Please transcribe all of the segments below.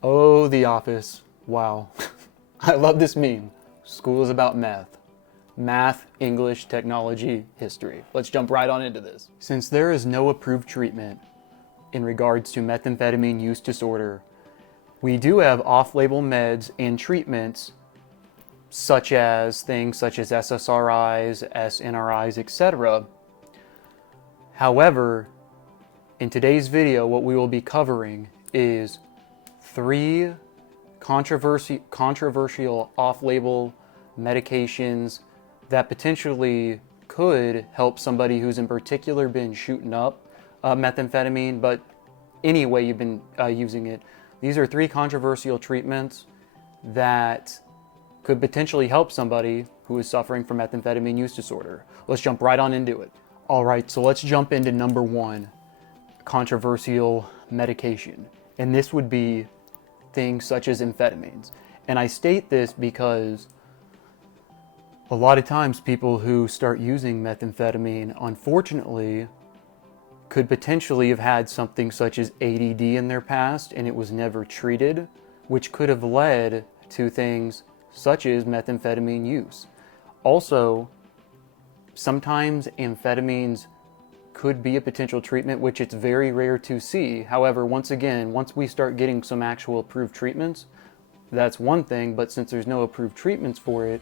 Oh, The Office. Wow. I love this meme. School is about math. Math, English, technology, history. Let's jump right on into this. Since there is no approved treatment in regards to methamphetamine use disorder, we do have off-label meds and treatments such as things such as SSRIs, SNRIs, etc. However, in today's video, what we will be covering is 3 controversial off-label medications that potentially could help somebody who's in particular been shooting up methamphetamine, but anyway you've been using it. These are 3 controversial treatments that could potentially help somebody who is suffering from methamphetamine use disorder. Let's jump right on into it. All right, so let's jump into number 1 controversial medication, and this would be things such as amphetamines. And I state this because a lot of times people who start using methamphetamine, unfortunately, could potentially have had something such as ADD in their past and it was never treated, which could have led to things such as methamphetamine use. Also, sometimes amphetamines could be a potential treatment, which it's very rare to see. However, once we start getting some actual approved treatments, that's one thing, but since there's no approved treatments for it,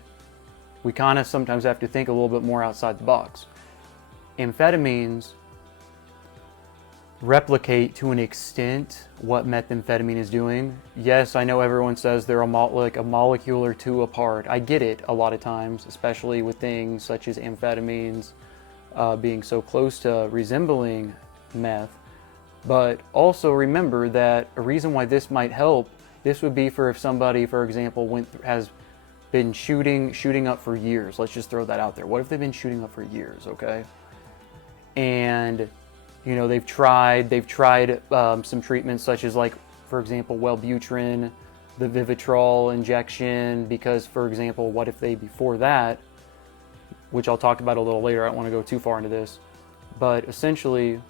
we kind of sometimes have to think a little bit more outside the box. Amphetamines replicate to an extent what methamphetamine is doing. Yes, I know everyone says they're like a molecule or 2 apart. I get it a lot of times, especially with things such as amphetamines being so close to resembling meth. But also remember that a reason why this might help, this would be for if somebody, for example, has been shooting up for years. Let's just throw that out there. What if they've been shooting up for years, okay? And they've tried some treatments such as, like, for example, Wellbutrin, the Vivitrol injection, because, for example, what if they, before that, which I'll talk about a little later, I don't want to go too far into this, but essentially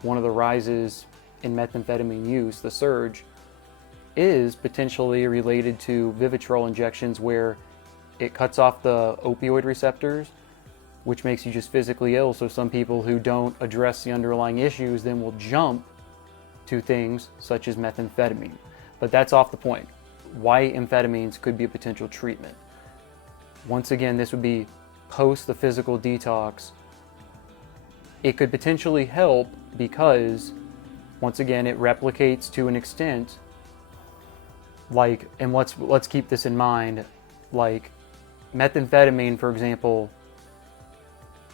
one of the rises in methamphetamine use, the surge, is potentially related to Vivitrol injections, where it cuts off the opioid receptors, which makes you just physically ill. So some people who don't address the underlying issues then will jump to things such as methamphetamine. But that's off the point. Why amphetamines could be a potential treatment. Once again, this would be post the physical detox. It could potentially help because, once again, it replicates to an extent, like, and let's keep this in mind, like methamphetamine, for example,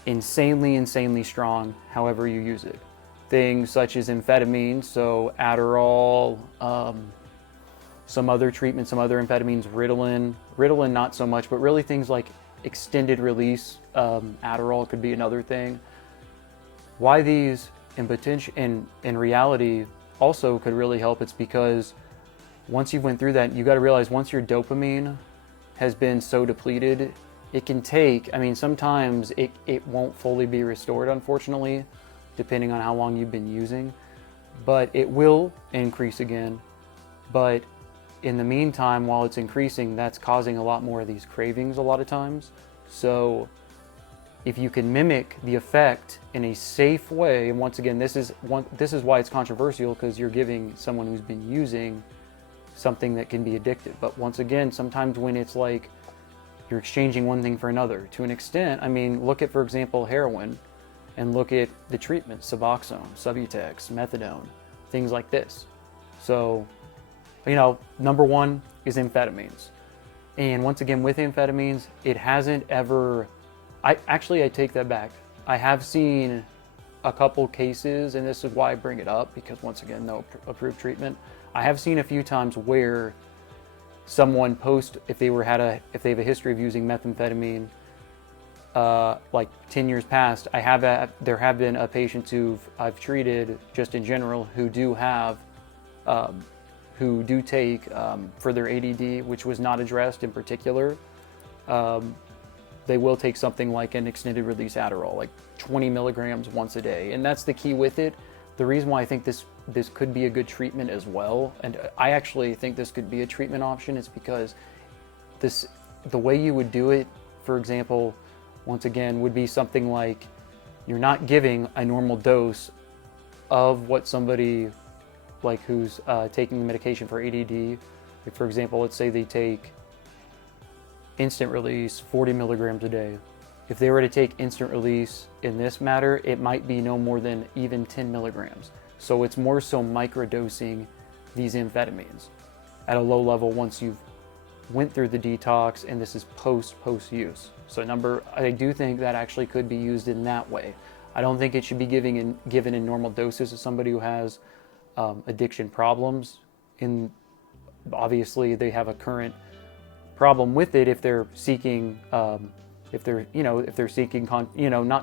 insanely strong however you use it. Things such as amphetamine, so Adderall, some other treatments, some other amphetamines, Ritalin not so much, but really things like extended release, Adderall could be another thing. Why these in reality also could really help, it's because once you went through that, you got to realize once your dopamine has been so depleted, it can take, sometimes it won't fully be restored, unfortunately, depending on how long you've been using, but it will increase again. But in the meantime, while it's increasing, that's causing a lot more of these cravings a lot of times. So if you can mimic the effect in a safe way, and once again, this is why it's controversial, because you're giving someone who's been using something that can be addictive. But once again, sometimes when it's like you're exchanging one thing for another to an extent, look at, for example, heroin, and look at the treatments, Suboxone, Subutex, Methadone, things like this. So, number 1 is amphetamines. And once again, with amphetamines, it hasn't ever, I take that back. I have seen a couple cases, and this is why I bring it up, because once again, no approved treatment. I have seen a few times where someone if they have a history of using methamphetamine, like 10 years past, there have been patients I've treated just in general who do take for their ADD, which was not addressed in particular. They will take something like an extended release Adderall, like 20 milligrams once a day, and that's the key with it. the reason why I think this could be a good treatment as well, and I actually think this could be a treatment option, is because the way you would do it, for example, once again, would be something like you're not giving a normal dose of what somebody like who's taking the medication for ADD, like for example, let's say they take instant release 40 milligrams a day. If they were to take instant release in this matter, it might be no more than even 10 milligrams. So it's more so microdosing these amphetamines at a low level once you've went through the detox, and this is post use. So I do think that actually could be used in that way. I don't think it should be given in normal doses to somebody who has addiction problems. Obviously they have a current problem with it if they're seeking not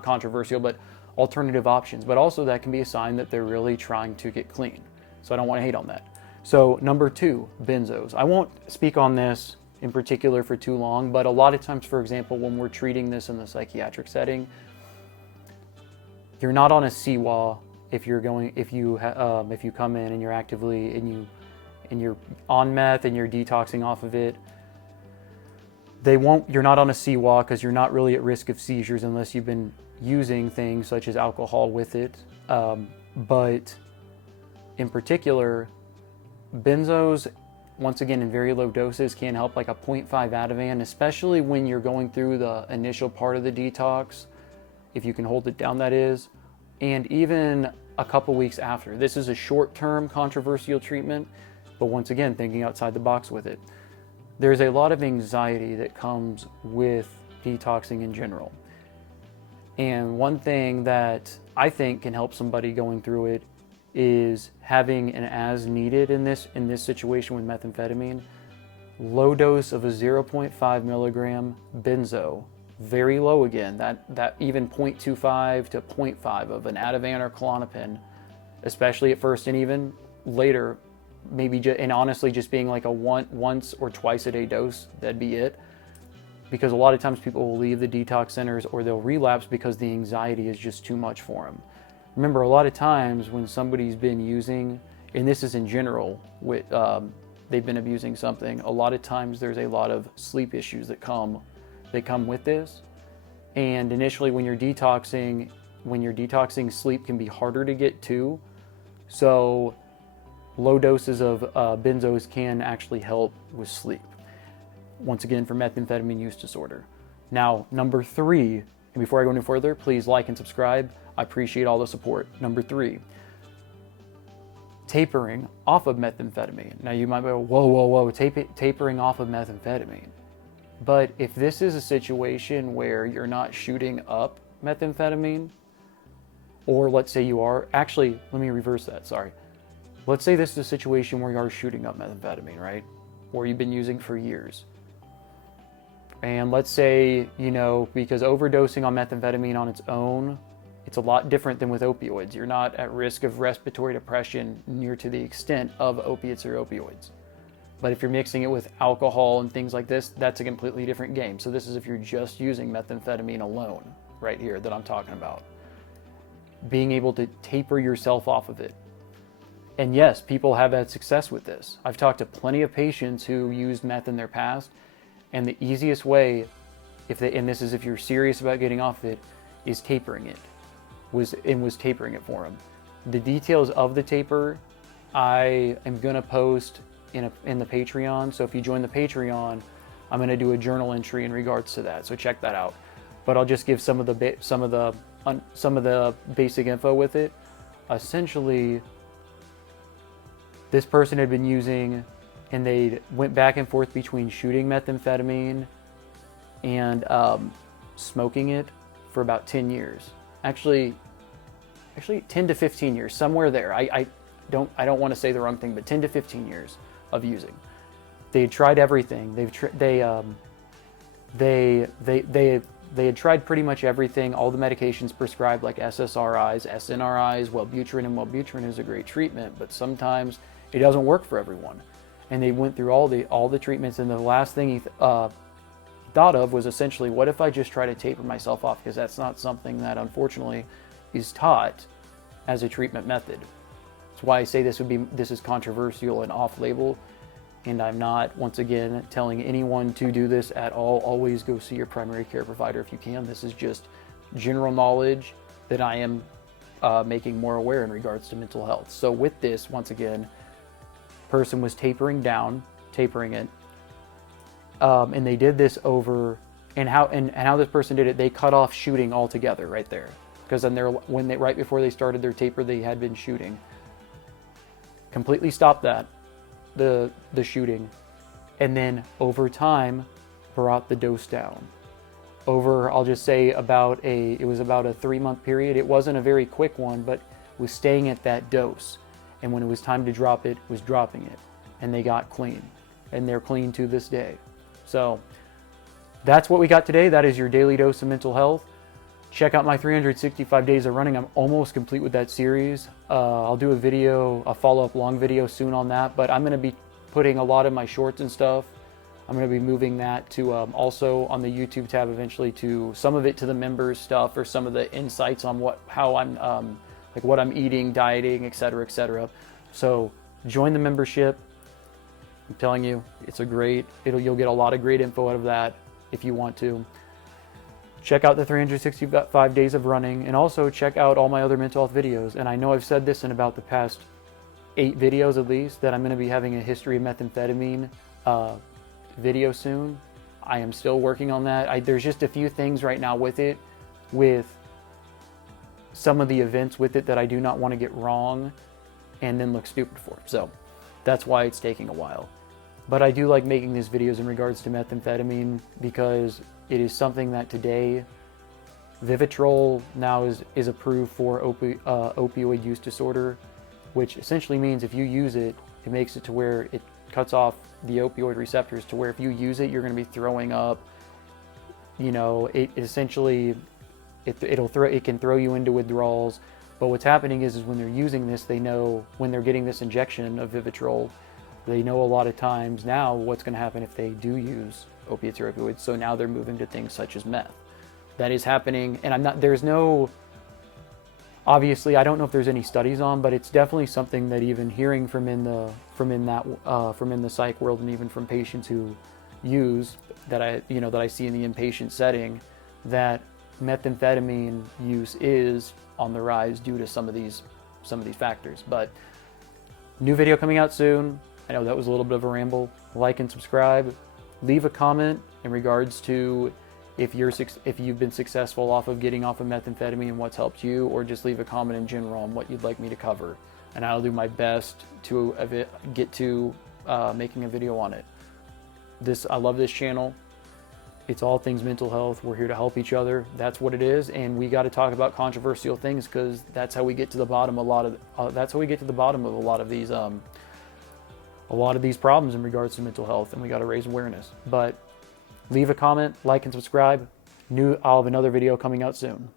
controversial but alternative options, but also that can be a sign that they're really trying to get clean. So I don't want to hate on that. So number 2, benzos. I won't speak on this in particular for too long, but a lot of times, for example, when we're treating this in the psychiatric setting, you're not on a CWA if you come in and you're actively and you're on meth and you're detoxing off of it. You're not on a CWA because you're not really at risk of seizures unless you've been using things such as alcohol with it. But in particular, benzos, once again, in very low doses can help, like a 0.5 Ativan, especially when you're going through the initial part of the detox, if you can hold it down, that is, and even a couple weeks after. This is a short-term controversial treatment, but once again, thinking outside the box with it. There's a lot of anxiety that comes with detoxing in general. And one thing that I think can help somebody going through it is having an as needed in this situation with methamphetamine, low dose of a 0.5 milligram benzo, very low again, that even 0.25 to 0.5 of an Ativan or Klonopin, especially at first, and even later, and honestly just being like a once or twice a day dose, that'd be it. Because a lot of times people will leave the detox centers or they'll relapse because the anxiety is just too much for them. Remember, a lot of times when somebody's been using, and this is in general, they've been abusing something, a lot of times there's a lot of sleep issues that come with this. And initially when you're detoxing, sleep can be harder to get to. So low doses of benzos can actually help with sleep. Once again, for methamphetamine use disorder. Now, number 3, and before I go any further, please like and subscribe. I appreciate all the support. Number 3, tapering off of methamphetamine. Now you might go, whoa, tapering off of methamphetamine. But if this is a situation where you're not shooting up methamphetamine, or let's say you are, actually, let me reverse that, sorry. Let's say this is a situation where you are shooting up methamphetamine, right? Or you've been using for years. And let's say, because overdosing on methamphetamine on its own, it's a lot different than with opioids. You're not at risk of respiratory depression near to the extent of opiates or opioids. But if you're mixing it with alcohol and things like this, that's a completely different game. So this is if you're just using methamphetamine alone, right here, that I'm talking about. Being able to taper yourself off of it. And yes, people have had success with this. I've talked to plenty of patients who used meth in their past, and the easiest way, and this is if you're serious about getting off it, is tapering it. Was tapering it for them. The details of the taper, I am gonna post in the Patreon. So if you join the Patreon, I'm gonna do a journal entry in regards to that. So check that out. But I'll just give some of the basic info with it. Essentially, this person had been using, and they went back and forth between shooting methamphetamine and smoking it for about 10 years. Actually 10 to 15 years, somewhere there. I don't want to say the wrong thing, but 10 to 15 years of using. They had tried everything. They had tried pretty much everything. All the medications prescribed, like SSRIs, SNRIs, Wellbutrin, and Wellbutrin is a great treatment, but sometimes it doesn't work for everyone. And they went through all the treatments, and the last thing he thought of was essentially, what if I just try to taper myself off? Because that's not something that unfortunately is taught as a treatment method. That's why I say this is controversial and off-label, and I'm not, once again, telling anyone to do this at all. Always go see your primary care provider if you can. This is just general knowledge that I am making more aware in regards to mental health. So with this, once again, person was tapering it, and they did this over, and how this person did it, they cut off shooting altogether right there, because then right before they started their taper, they had been shooting. Completely stopped that, the shooting, and then over time brought the dose down. Over, I'll just say, it was about a 3-month period. It wasn't a very quick one, but was staying at that dose. And when it was time to drop it, was dropping it. And they got clean. And they're clean to this day. So that's what we got today. That is your daily dose of mental health. Check out my 365 days of running. I'm almost complete with that series. I'll do a follow-up long video soon on that, but I'm going to be putting a lot of my shorts and stuff. I'm going to be moving that to also on the YouTube tab eventually, to some of it to the members stuff, or some of the insights on what I'm eating, dieting, etc., etc. So join the membership. I'm telling you, you'll get a lot of great info out of that if you want to. Check out the 365 days of running, and also check out all my other mental health videos. And I know I've said this in about the past 8 videos at least, that I'm going to be having a history of methamphetamine video soon. I am still working on that. There's just a few things right now with some of the events with it that I do not want to get wrong and then look stupid for. So that's why it's taking a while. But I do like making these videos in regards to methamphetamine, because it is something that today, Vivitrol now is approved for opioid use disorder, which essentially means if you use it, it makes it to where it cuts off the opioid receptors, to where if you use it, you're going to be throwing up. You know, it can throw you into withdrawals. But what's happening is when they're using this, they know when they're getting this injection of Vivitrol, they know a lot of times now what's going to happen if they do use opiates or opioids. So now they're moving to things such as meth. That is happening, and obviously I don't know if there's any studies on, but it's definitely something that even hearing from in the psych world, and even from patients who use that I see in the inpatient setting, that methamphetamine use is on the rise due to some of these factors. But new video coming out soon. I know that was a little bit of a ramble. Like and subscribe. Leave a comment in regards to if you've been successful off of getting off of methamphetamine and what's helped you, or just leave a comment in general on what you'd like me to cover, and I'll do my best to get to making a video on it. I love this channel. It's all things mental health. We're here to help each other. That's what it is, and we got to talk about controversial things, because that's how we get to the bottom of a lot of these problems in regards to mental health, and we got to raise awareness. But leave a comment, like and subscribe. I'll have another video coming out soon.